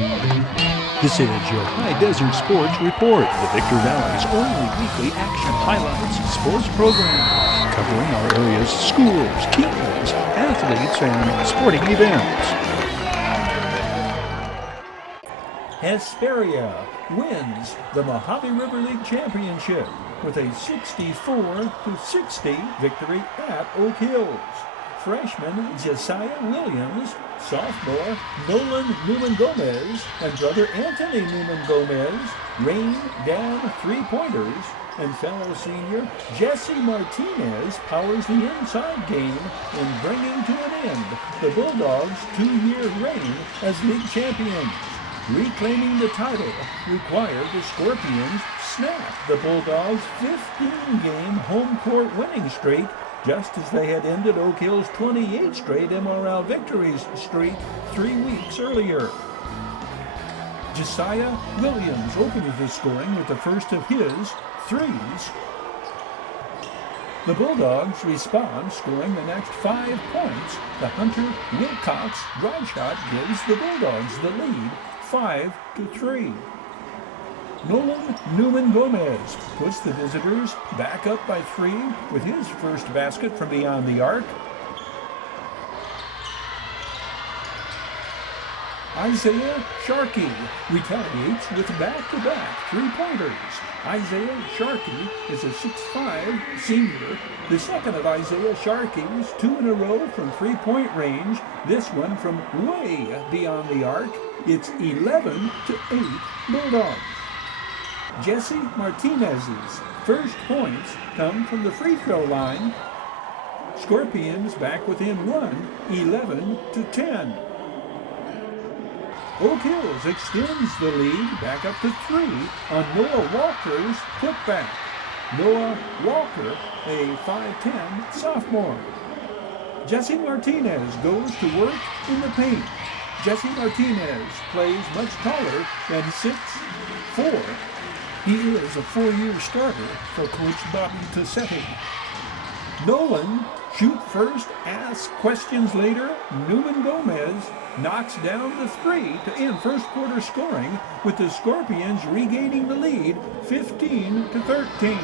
This is your Hdsr Sports Report, the Victor Valley's only weekly action highlights sports program, covering our area's schools, teams, athletes, and sporting events. Hesperia wins the Mojave River League Championship with a 64-60 victory at Oak Hills. Freshman Josiah Williams, sophomore Nolan Newman-Gomez, and brother Anthony Newman-Gomez rained down three-pointers, and fellow senior Jesse Martinez powers the inside game in bringing to an end the Bulldogs' two-year reign as league champions. Reclaiming the title required the Scorpions snap the Bulldogs' 15-game home court winning streak, just as they had ended Oak Hill's 28 straight MRL victories streak 3 weeks earlier. Josiah Williams opens the scoring with the first of his threes. The Bulldogs respond, scoring the next 5 points. The Hunter Wilcox drive shot gives the Bulldogs the lead, 5-3. Nolan Newman-Gomez puts the visitors back up by 3 with his first basket from beyond the arc. Isaiah Sharkey retaliates with back-to-back three-pointers. Isaiah Sharkey is a 6'5" senior, the second of Isaiah Sharkey's 2 in a row from three-point range, this one from way beyond the arc. It's 11-8 Bulldogs. Jesse Martinez's first points come from the free throw line. Scorpions back within 1, 11-10. Oak Hills extends the lead back up to 3 on Noah Walker's putback. Noah Walker, a 5'10" sophomore. Jesse Martinez goes to work in the paint. Jesse Martinez plays much taller than 6'4". He is a 4-year starter for Coach Bobby Tassetti. Nolan, shoot first, ask questions later. Newman-Gomez knocks down the 3 to end first quarter scoring, with the Scorpions regaining the lead 15-13.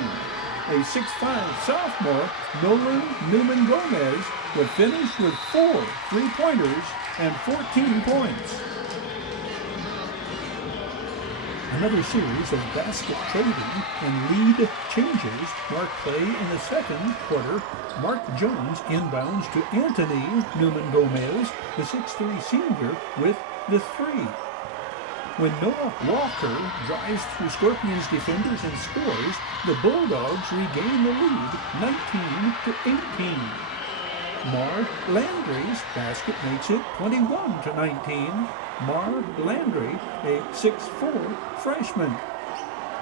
A 6'5" sophomore, Nolan Newman-Gomez, would finish with 4 three-pointers and 14 points. Another series of basket trading and lead changes mark play in the second quarter. Mark Jones inbounds to Anthony Newman-Gomez, the 6'3" senior, with the 3. When Noah Walker drives through Scorpions defenders and scores, the Bulldogs regain the lead 19-18. Mar Landry's basket makes it 21-19. Mar Landry, a 6'4" freshman.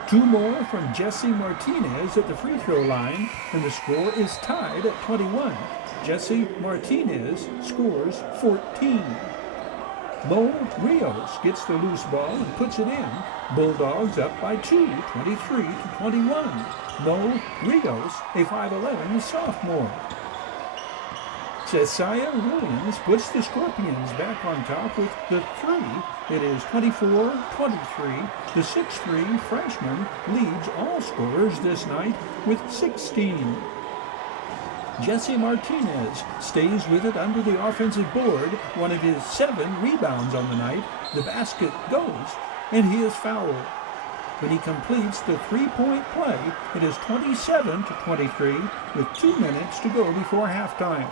2 more from Jesse Martinez at the free throw line, and the score is tied at 21. Jesse Martinez scores 14. Mo Rios gets the loose ball and puts it in. Bulldogs up by 2, 23-21. Mo Rios, a 5'11" sophomore. Josiah Williams puts the Scorpions back on top with the 3. It is 24-23. The 6'3" freshman leads all scorers this night with 16. Jesse Martinez stays with it under the offensive board, one of his 7 rebounds on the night. The basket goes, and he is fouled. When he completes the 3-point play, it is 27-23 with 2 minutes to go before halftime.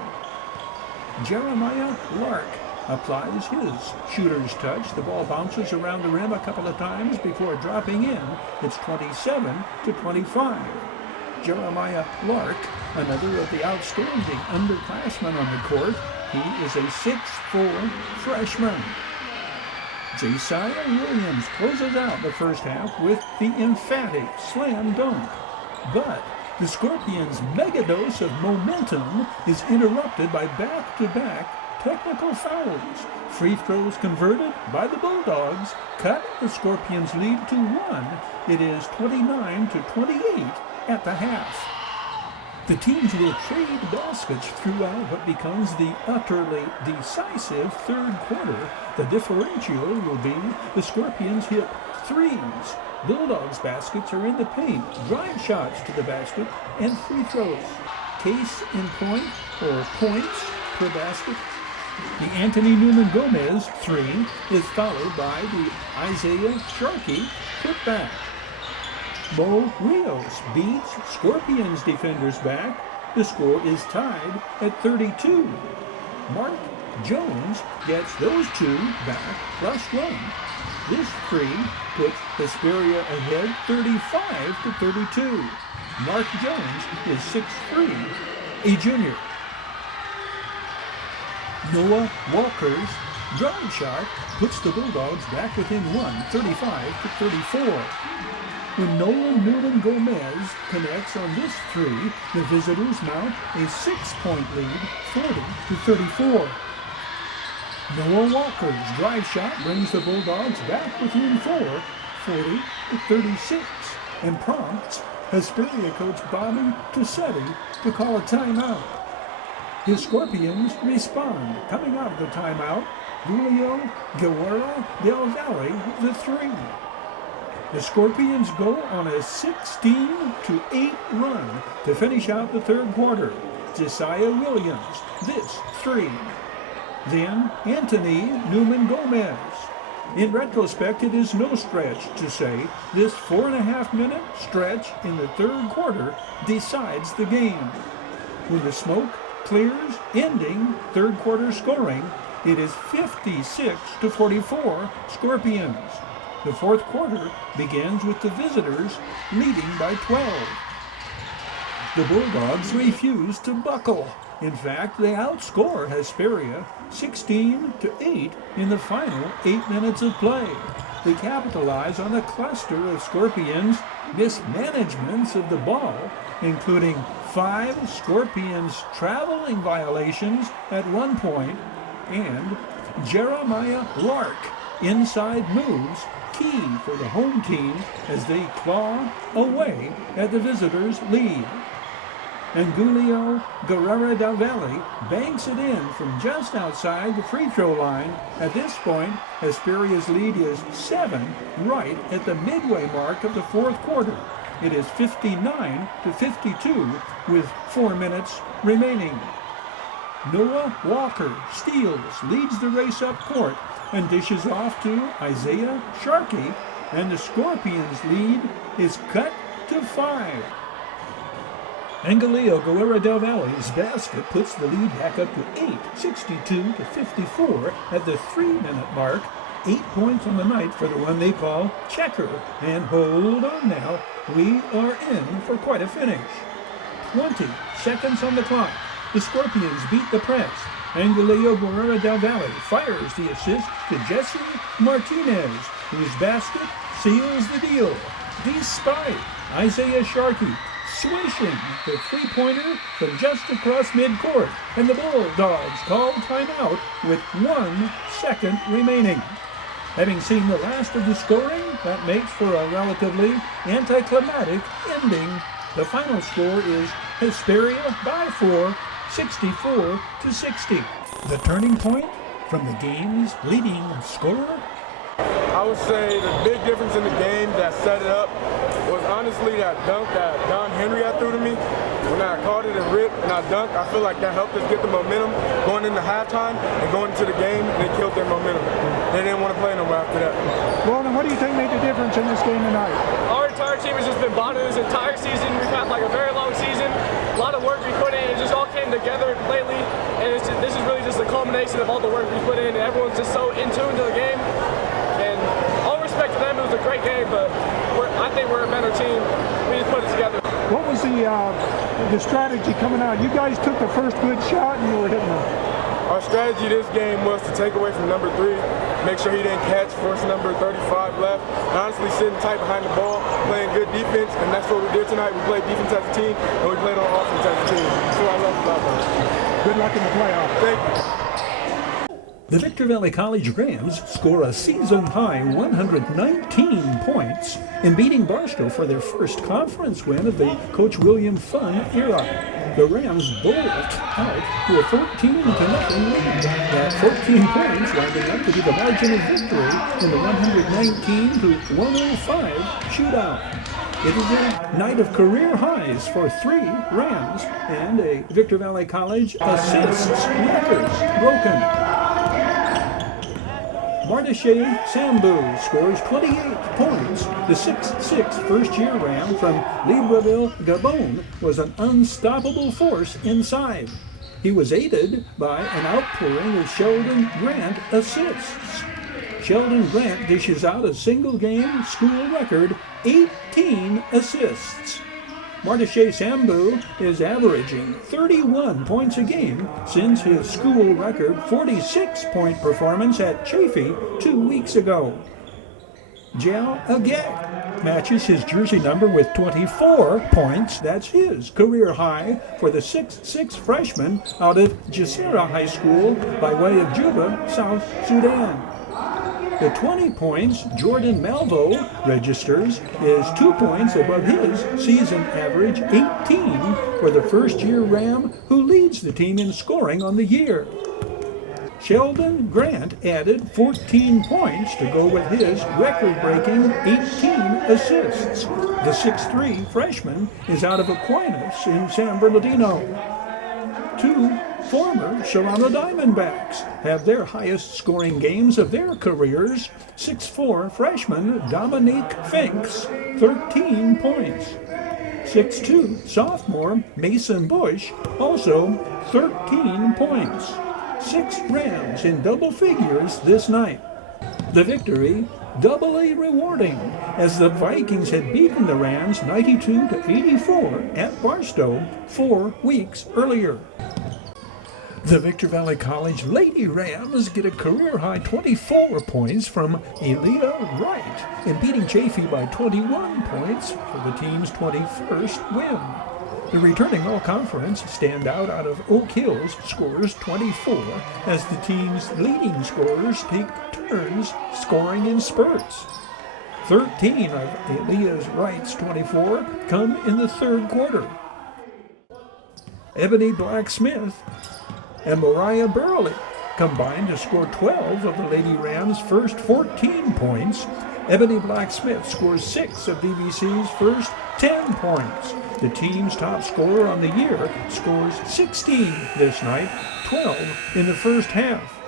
Jeremiah Lark applies his shooter's touch. The ball bounces around the rim a couple of times before dropping in. It's 27-25. Jeremiah Lark, another of the outstanding underclassmen on the court. He is a 6'4" freshman. Josiah Williams closes out the first half with the emphatic slam dunk. But the Scorpions' megadose of momentum is interrupted by back-to-back technical fouls. Free throws converted by the Bulldogs cut the Scorpions' lead to 1. It is 29-28 at the half. The teams will trade baskets throughout what becomes the utterly decisive third quarter. The differential will be the Scorpions hit threes. Bulldogs' baskets are in the paint, drive shots to the basket, and free throws. Case in point, or points per basket. The Anthony Newman Gomez three is followed by the Isaiah Sharkey putback. Mo Rios beats Scorpions defenders back. The score is tied at 32. Mark Jones gets those two back plus one. This three puts Hesperia ahead 35 to 32. Mark Jones is 6'3", a junior. Noah Walker's drive shot puts the Bulldogs back within one, 35 to 34. When Nolan Newman Gomez connects on this three, the visitors mount a 6-point lead, 40 to 34. Noah Walker's drive shot brings the Bulldogs back within 4, 40 to 36, and prompts Hesperia coach Bobby Tussetti to call a timeout. His Scorpions respond, coming out of the timeout, Julio Guerrero del Valle the three. The Scorpions go on a 16-8 run to finish out the third quarter. Josiah Williams, this three. Then Anthony Newman Gomez. In retrospect, it is no stretch to say this 4.5-minute stretch in the third quarter decides the game. When the smoke clears, ending third quarter scoring, it is 56-44 Scorpions. The fourth quarter begins with the visitors leading by 12. The Bulldogs refuse to buckle. In fact, they outscore Hesperia 16-8 in the final 8 minutes of play. They capitalize on a cluster of Scorpions' mismanagements of the ball, including 5 Scorpions traveling violations at one point, and Jeremiah Lark inside moves key for the home team as they claw away at the visitors' lead. And Julio Guerrero del Valle banks it in from just outside the free throw line. At this point, Hesperia's lead is 7, right at the midway mark of the fourth quarter. It is 59-52 with 4 minutes remaining. Noah Walker steals, leads the race up court, and dishes off to Isaiah Sharkey, and the Scorpions' lead is cut to 5. Angelio Guerrero del Valle's basket puts the lead back up to 8, 62-54 at the 3-minute mark. 8 points on the night for the one they call Checker. And hold on now, we are in for quite a finish. 20 seconds on the clock. The Scorpions beat the press. Angelio Guerrero del Valle fires the assist to Jesse Martinez, whose basket seals the deal, despite Isaiah Sharkey swishing the three-pointer from just across midcourt, and the Bulldogs call timeout with 1 second remaining. Having seen the last of the scoring, that makes for a relatively anticlimactic ending. The final score is Hesperia by 4, 64-60. The turning point from the game's leading scorer? I would say the big difference in the game that set it up was honestly that dunk that Don Henry had threw to me. When I caught it and ripped and I dunked, I feel like that helped us get the momentum going into halftime and going into the game, and it killed their momentum. They didn't want to play no more after that. Walden, what do you think made the difference in this game tonight? Our entire team has just been bonded this entire season. We've had like a very long season, a lot of work we put in. It just all came together lately, and this is really just a culmination of all the work we put in, and everyone's just so in tune to the game. And all respect to them, it was a great game, but I think we're a better team. We just put it together. What was the strategy coming out? You guys took the first good shot and you were hitting them. Our strategy this game was to take away from number 3, make sure he didn't catch, force number 35 left, and honestly sitting tight behind the ball, playing good defense, and that's what we did tonight. We played defense as a team, and we played on offense as a team. That's what I love about that. Good luck in the playoffs. Thank you. The Victor Valley College Rams score a season-high 119 points in beating Barstow for their first conference win of the Coach William Funn era. The Rams bolt out to a 14-0 lead. That 14 points winding up to be the margin of victory in the 119-105 shootout. It is a night of career highs for 3 Rams and a Victor Valley College assists record broken. Hdsr Sambu scores 28 points. The 6'6" first-year Ram from Libreville, Gabon was an unstoppable force inside. He was aided by an outpouring of Sheldon Grant assists. Sheldon Grant dishes out a single-game school record 18 assists. Hdsr Sambu is averaging 31 points a game since his school record 46-point performance at Chaffee 2 weeks ago. Jal Agek matches his jersey number with 24 points. That's his career high for the 6'6" freshman out of Hdsr High School by way of Juba, South Sudan. The 20 points Jordan Malvo registers is 2 points above his season average 18 for the first-year Ram who leads the team in scoring on the year. Sheldon Grant added 14 points to go with his record-breaking 18 assists. The 6'3" freshman is out of Aquinas in San Bernardino. 2 former Sharana Diamondbacks have their highest scoring games of their careers. 6'4" freshman Dominique Finks, 13 points. 6'2" sophomore Mason Bush, also 13 points. 6 Rams in double figures this night. The victory doubly rewarding as the Vikings had beaten the Rams 92-84 at Barstow 4 weeks earlier. The Victor Valley College Lady Rams get a career-high 24 points from Aaliyah Wright in beating Chaffee by 21 points for the team's 21st win. The returning all-conference standout out of Oak Hills scores 24 as the team's leading scorers take turns scoring in spurts. 13 of Aaliyah Wright's 24 come in the third quarter. Ebony Blacksmith and Mariah Burley combined to score 12 of the Lady Rams' first 14 points. Ebony Blacksmith scores 6 of VVC's first 10 points. The team's top scorer on the year scores 16 this night, 12 in the first half.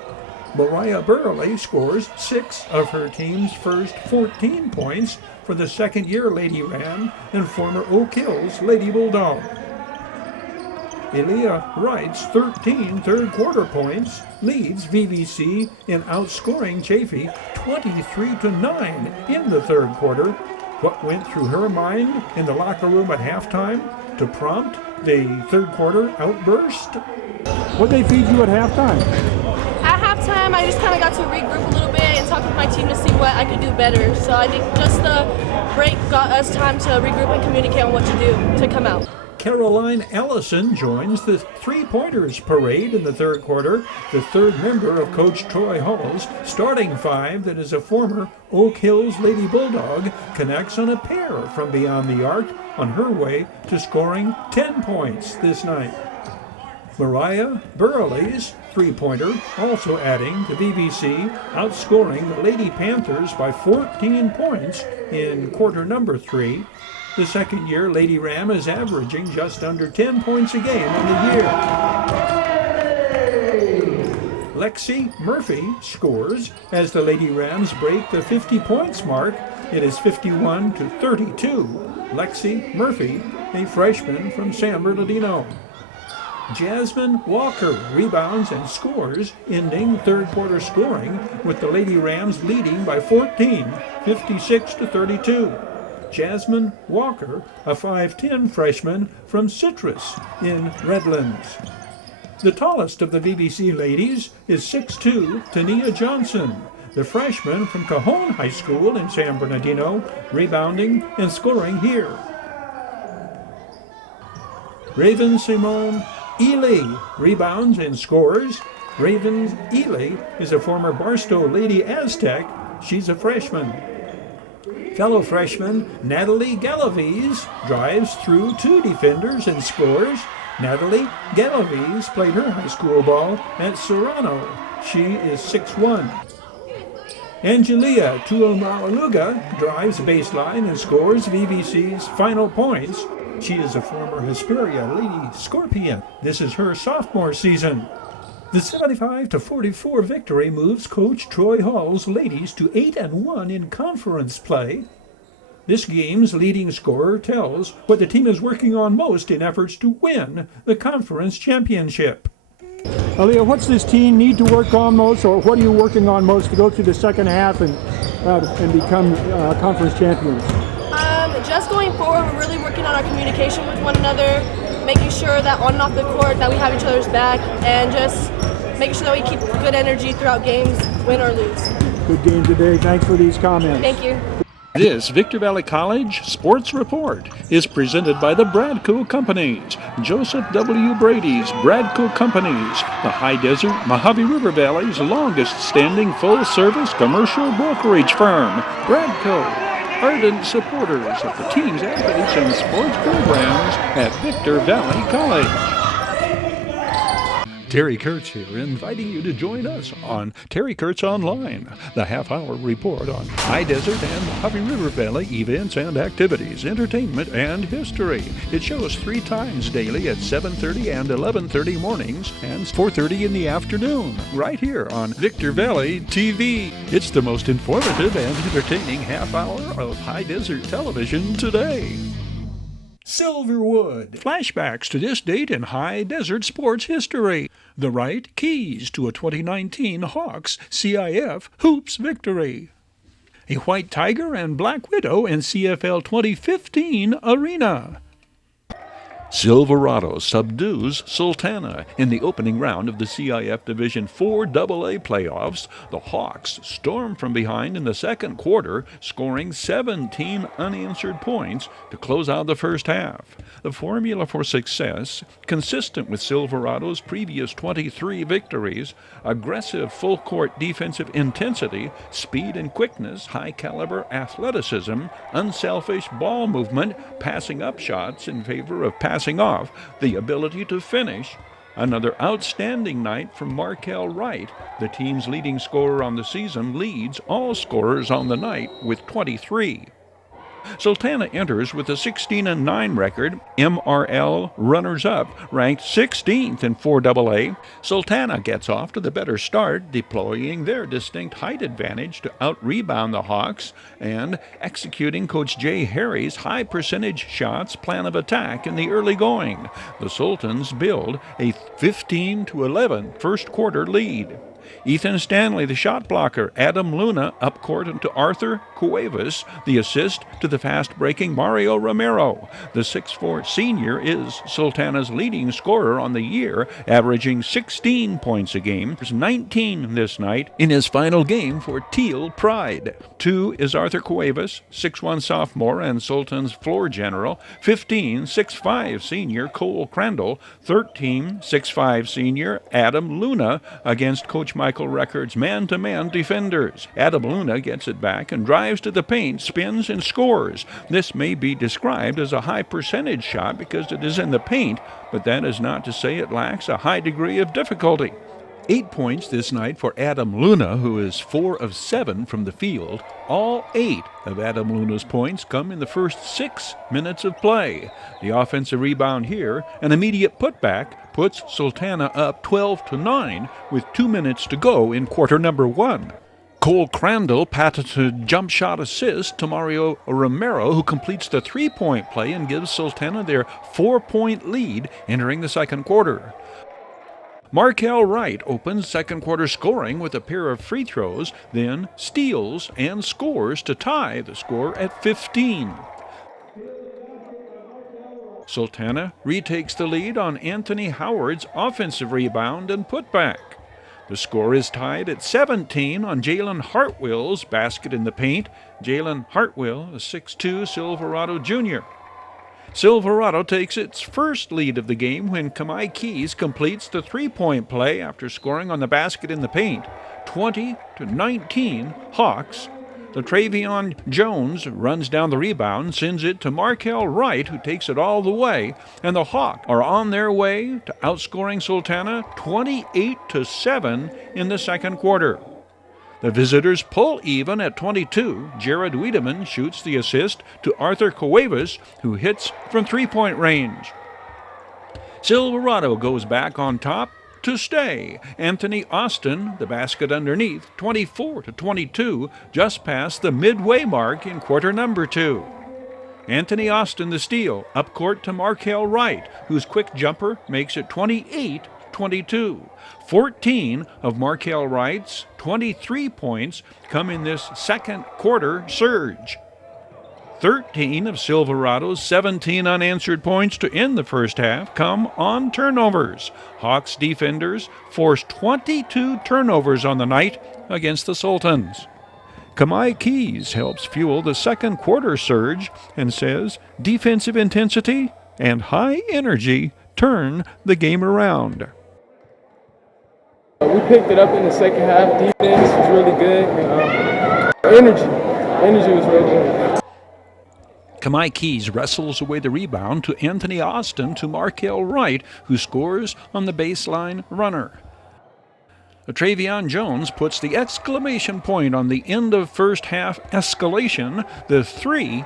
Mariah Burley scores 6 of her team's first 14 points for the second-year Lady Ram and former Oak Hills Lady Bulldog. Aaliyah Wright's 13 third-quarter points leads VVC in outscoring Chaffee 23-9 in the third quarter. What went through her mind in the locker room at halftime to prompt the third-quarter outburst? What they feed you at halftime? At halftime, I just kind of got to regroup a little bit and talk with my team to see what I could do better. So I think just the break got us time to regroup and communicate on what to do to come out. Caroline Allison joins the three-pointers parade in the third quarter, the third member of Coach Troy Hall's starting five that is a former Oak Hills Lady Bulldog connects on a pair from beyond the arc on her way to scoring 10 points this night. Mariah Burley's three-pointer also adding to VBC, outscoring the Lady Panthers by 14 points in quarter number 3. The second-year Lady Ram is averaging just under 10 points a game on the year. Lexi Murphy scores as the Lady Rams break the 50 points mark. It is 51-32. Lexi Murphy, a freshman from San Bernardino. Jasmine Walker rebounds and scores, ending third quarter scoring with the Lady Rams leading by 14, 56-32. Jasmine Walker, a 5'10" freshman from Citrus in Redlands. The tallest of the VBC ladies is 6'2", Tania Johnson, the freshman from Cajon High School in San Bernardino, rebounding and scoring here. Raven Simone Ely rebounds and scores. Raven Ely is a former Barstow Lady Aztec. She's a freshman. Fellow freshman Natalie Galaviz drives through 2 defenders and scores. Natalie Galaviz played her high school ball at Serrano. She is 6'1". Angelia Tuamaluga drives baseline and scores VVC's final points. She is a former Hesperia Lady Scorpion. This is her sophomore season. The 75-44 victory moves Coach Troy Hall's ladies to 8-1 in conference play. This game's leading scorer tells what the team is working on most in efforts to win the conference championship. Aaliyah, what's this team need to work on most, or what are you working on most to go through the second half and become conference champions? Just going forward, we're really working on our communication with one another, making sure that on and off the court that we have each other's back, and just making sure that we keep good energy throughout games, win or lose. Good game today. Thanks for these comments. Thank you. This Victor Valley College Sports Report is presented by the Bradco Companies, Joseph W. Brady's Bradco Companies, the High Desert Mojave River Valley's longest-standing full-service commercial brokerage firm. Bradco, ardent supporters of the team's athletes and sports programs at Victor Valley College. Terry Kurtz here, inviting you to join us on Terry Kurtz Online, the half-hour report on High Desert and Mojave River Valley events and activities, entertainment, and history. It shows 3 times daily at 7:30 and 11:30 mornings and 4:30 in the afternoon, right here on Victor Valley TV. It's the most informative and entertaining half-hour of High Desert television today. Silverwood. Flashbacks to this date in High Desert sports history. The right keys to a 2019 Hawks CIF Hoops victory. A White Tiger and Black Widow in CFL 2015 Arena. Silverado subdues Sultana in the opening round of the CIF Division 4 AA playoffs. The Hawks storm from behind in the second quarter, scoring 17 unanswered points to close out the first half. The formula for success, consistent with Silverado's previous 23 victories: aggressive full-court defensive intensity, speed and quickness, high-caliber athleticism, unselfish ball movement, passing up shots in favor of passing off, the ability to finish. Another outstanding night from Markel Wright, the team's leading scorer on the season, leads all scorers on the night with 23. Sultana enters with a 16-9 record. MRL runners-up, ranked 16th in 4AA. Sultana gets off to the better start, deploying their distinct height advantage to out-rebound the Hawks and executing Coach Jay Harry's high-percentage shots plan of attack in the early going. The Sultans build a 15-11 first-quarter lead. Ethan Stanley, the shot blocker. Adam Luna up court to Arthur Cuevas, the assist to the fast-breaking Mario Romero. The 6'4" senior is Sultana's leading scorer on the year, averaging 16 points a game. There's 19 this night in his final game for Teal Pride. 2 is Arthur Cuevas, 6'1" sophomore and Sultan's floor general. 15, 6'5" senior Cole Crandall. 13, 6'5" senior Adam Luna against Coach Michael Records' man-to-man defenders. Adam Luna gets it back and drives to the paint, spins, and scores. This may be described as a high-percentage shot because it is in the paint, but that is not to say it lacks a high degree of difficulty. 8 points this night for Adam Luna, who is 4 of 7 from the field. All 8 of Adam Luna's points come in the first 6 minutes of play. The offensive rebound here, an immediate putback, puts Sultana up 12-9 with 2 minutes to go in quarter number 1. Cole Crandall patented jump shot assist to Mario Romero, who completes the 3-point play and gives Sultana their 4-point lead entering the second quarter. Markel Wright opens second quarter scoring with a pair of free throws, then steals and scores to tie the score at 15. Sultana retakes the lead on Anthony Howard's offensive rebound and putback. The score is tied at 17 on Jalen Hartwell's basket in the paint. Jalen Hartwell, a 6'2" Silverado junior. Silverado takes its first lead of the game when Kamai Keys completes the three-point play after scoring on the basket in the paint. 20-19 Hawks. The Travion Jones runs down the rebound, sends it to Markel Wright, who takes it all the way, and the Hawks are on their way to outscoring Sultana 28-7 in the second quarter. The visitors pull even at 22. Jared Wiedemann shoots the assist to Arthur Cuevas, who hits from three-point range. Silverado goes back on top to stay. Anthony Austin, the basket underneath, 24-22, just past the midway mark in quarter number 2. Anthony Austin the steal, up court to Markel Wright, whose quick jumper makes it 28-22. 14 of Markel Wright's 23 points come in this second quarter surge. 13 of Silverado's 17 unanswered points to end the first half come on turnovers. Hawks defenders forced 22 turnovers on the night against the Sultans. Kamai Keys helps fuel the second quarter surge and says defensive intensity and high energy turn the game around. We picked it up in the second half. Defense was really good. And, energy was really good. Kamai Keys wrestles away the rebound to Anthony Austin to Markel Wright, who scores on the baseline runner. Travion Jones puts the exclamation point on the end of first half escalation, the 3,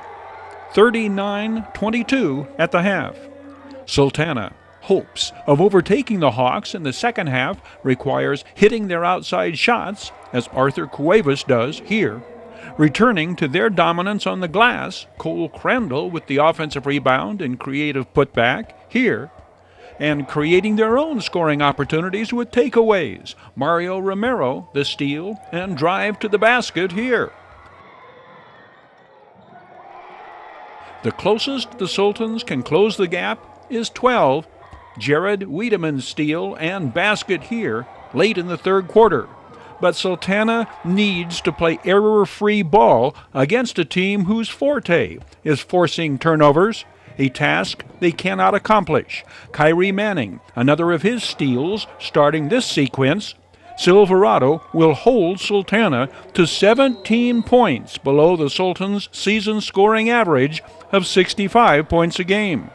39-22 at the half. Sultana hopes of overtaking the Hawks in the second half requires hitting their outside shots, as Arthur Cuevas does here. Returning to their dominance on the glass, Cole Crandall with the offensive rebound and creative putback here, and creating their own scoring opportunities with takeaways. Mario Romero, the steal, and drive to the basket here. The closest the Sultans can close the gap is 12. Jared Wiedemann's steal and basket here late in the third quarter. But Sultana needs to play error-free ball against a team whose forte is forcing turnovers, a task they cannot accomplish. Kyrie Manning, another of his steals, starting this sequence. Silverado will hold Sultana to 17 points below the Sultans' season scoring average of 65 points a game.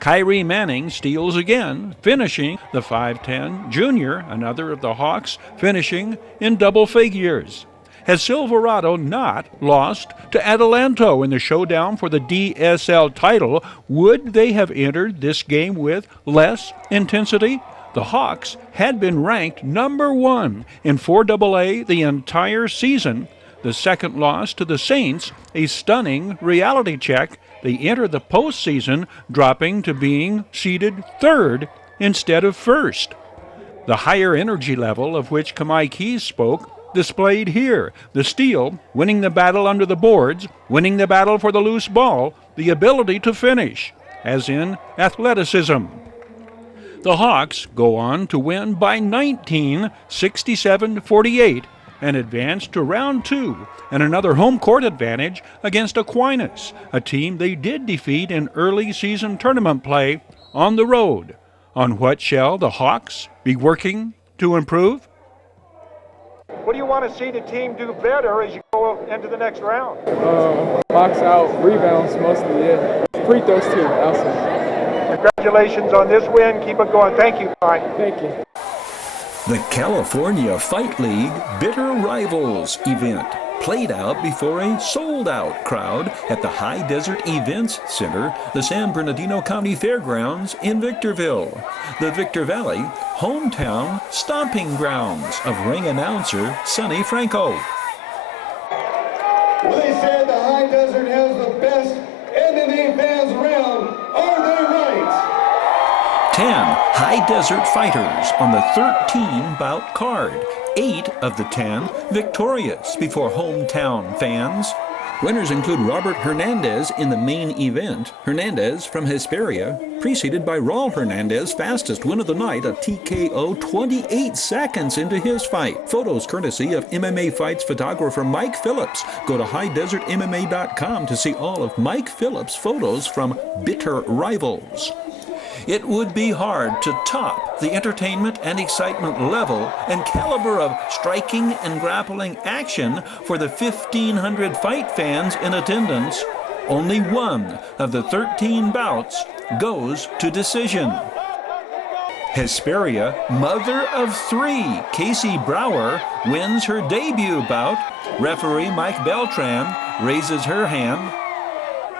Kyrie Manning steals again, finishing the 5'10 junior, another of the Hawks, finishing in double figures. Has Silverado not lost to Adelanto in the showdown for the DSL title? Would they have entered this game with less intensity? The Hawks had been ranked number 1 in 4AA the entire season. The second loss to the Saints, a stunning reality check. They enter the postseason dropping to being seeded 3rd instead of 1st. The higher energy level of which Kamai Keys spoke displayed here. The steal, winning the battle under the boards, winning the battle for the loose ball, the ability to finish, as in athleticism. The Hawks go on to win by 19, 67-48, and advance to round 2 and another home court advantage against Aquinas, a team they did defeat in early season tournament play on the road. On what shall the Hawks be working to improve? What do you want to see the team do better as you go into the next round? Box out, rebounds mostly, yeah. Free throws too, also. Congratulations on this win. Keep it going. Thank you, Mike. Thank you. The California Fight League Bitter Rivals event played out before a sold-out crowd at the High Desert Events Center, the San Bernardino County Fairgrounds in Victorville. The Victor Valley hometown stomping grounds of ring announcer Sonny Franco. Well, they said the High Desert has the best MMA fans around. Are they right? 10 High Desert fighters on the 13-bout card. 8 of the 10 victorious before hometown fans. Winners include Robert Hernandez in the main event. Hernandez from Hesperia, preceded by Raul Hernandez, fastest win of the night, a TKO 28 seconds into his fight. Photos courtesy of MMA Fights photographer Mike Phillips. Go to HighDesertMMA.com to see all of Mike Phillips' photos from Bitter Rivals. It would be hard to top the entertainment and excitement level and caliber of striking and grappling action for the 1,500 fight fans in attendance. Only one of the 13 bouts goes to decision. Hesperia, mother of three, Casey Brower, wins her debut bout. Referee Mike Beltran raises her hand.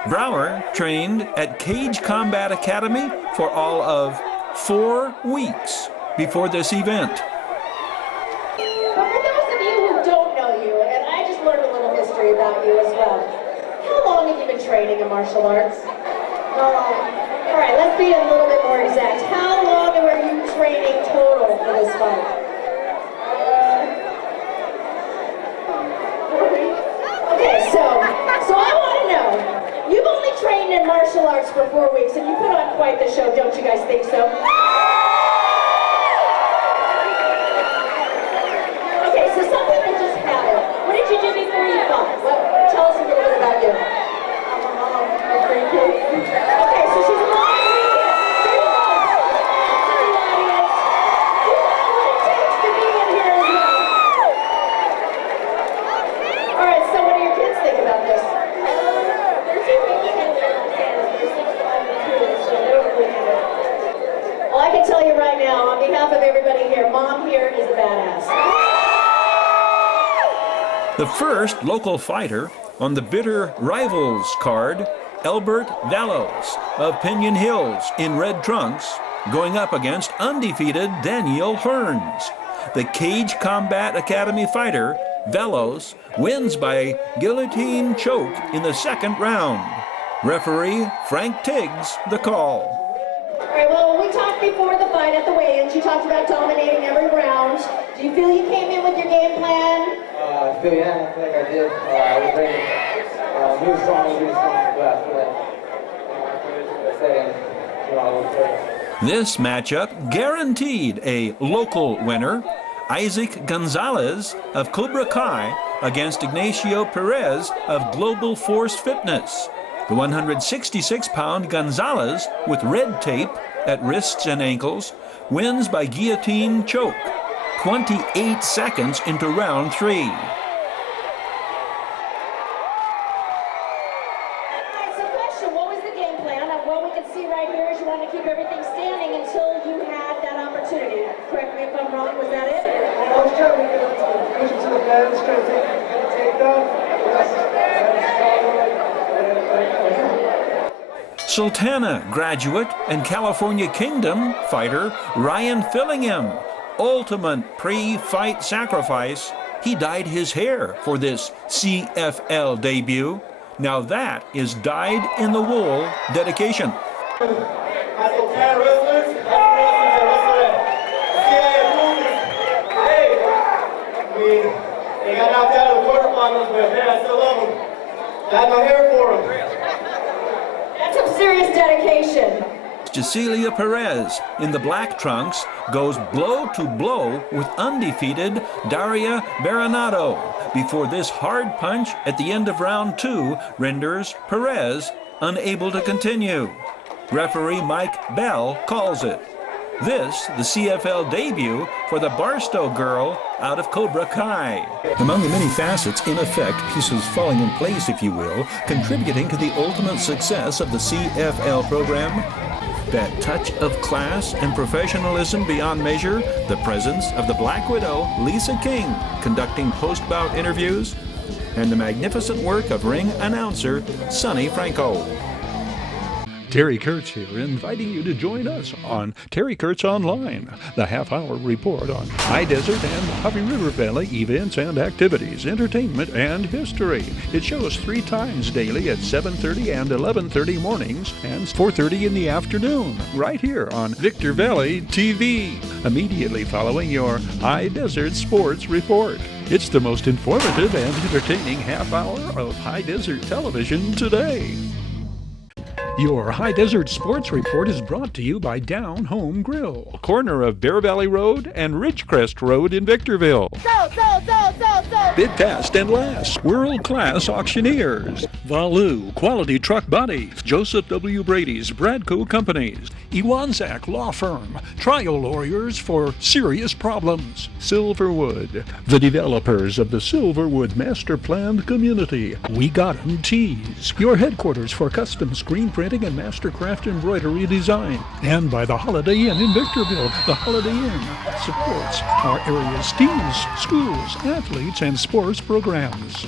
Brower trained at Cage Combat Academy for all of 4 weeks before this event. But for those of you who don't know you, and I just learned a little history about you as well, how long have you been training in martial arts? All right, let's be a little bit more exact. How long were you training total for this fight? Okay, so I want to know. You've only trained in martial arts for 4 weeks, and you put on quite the show, don't you guys think so? Okay, so some people just have it. What did you do before you fought? Tell us a little bit about you. I'm a mom of 3 kids. Okay, so she's a mom of 3 kids. There you go. To the audience. You know what it takes to be in here as well. All right, so what do your kids think about this? Well, I can tell you right now, on behalf of everybody here, Mom here is a badass. The first local fighter on the Bitter Rivals card, Albert Valos of Pinion Hills in red trunks, going up against undefeated Daniel Hearns. The Cage Combat Academy fighter, Valos, wins by guillotine choke in the second round. Referee Frank Tiggs, the call. All right, well, we talked before the fight at the weigh-ins. You talked about dominating every round. Do you feel you came in with your game plan? I feel, yeah, I feel like I did. I was ready. He was strong, but I feel like, I was ready. This matchup guaranteed a local winner. Isaac Gonzalez of Cobra Kai against Ignacio Perez of Global Force Fitness. The 166-pound Gonzalez, with red tape at wrists and ankles, wins by guillotine choke, 28 seconds into round 3. All right, so question, what was the game plan? What we can see right here is you wanted to keep everything standing until you had that opportunity. Correct me if I'm wrong, was that it? I was trying to push him to the fence, trying to take down. Sultana graduate and California Kingdom fighter Ryan Fillingham. Ultimate pre-fight sacrifice. He dyed his hair for this CFL debut. Now that is dyed in the wool dedication. They got knocked out of the quarterfinals, but man, I still love them. I had my hair for them. That's some serious dedication. Cecilia Perez in the black trunks goes blow to blow with undefeated Daria Baronato before this hard punch at the end of round 2 renders Perez unable to continue. Referee Mike Bell calls it. This, the CFL debut for the Barstow girl out of Cobra Kai. Among the many facets, in effect, pieces falling in place, if you will, contributing to the ultimate success of the CFL program, that touch of class and professionalism beyond measure, the presence of the Black Widow, Lisa King, conducting post-bout interviews, and the magnificent work of ring announcer Sonny Franco. Terry Kurtz here, inviting you to join us on Terry Kurtz Online, the half-hour report on High Desert and Mojave River Valley events and activities, entertainment and history. It shows 3 times daily at 7:30 and 11:30 mornings and 4:30 in the afternoon, right here on Victor Valley TV, immediately following your High Desert Sports Report. It's the most informative and entertaining half hour of High Desert television today. Your High Desert Sports Report is brought to you by Down Home Grill, corner of Bear Valley Road and Ridgecrest Road in Victorville. Bid fast and last, world-class auctioneers. Valu, Quality Truck Bodies, Joseph W. Brady's Bradco Companies, Iwanzak Law Firm, trial lawyers for serious problems. Silverwood, the developers of the Silverwood Master Planned Community. We Got 'em Tees, your headquarters for custom screen printing and mastercraft embroidery design. And by the Holiday Inn in Victorville. The Holiday Inn supports our area's teams, schools, athletes, and sports programs.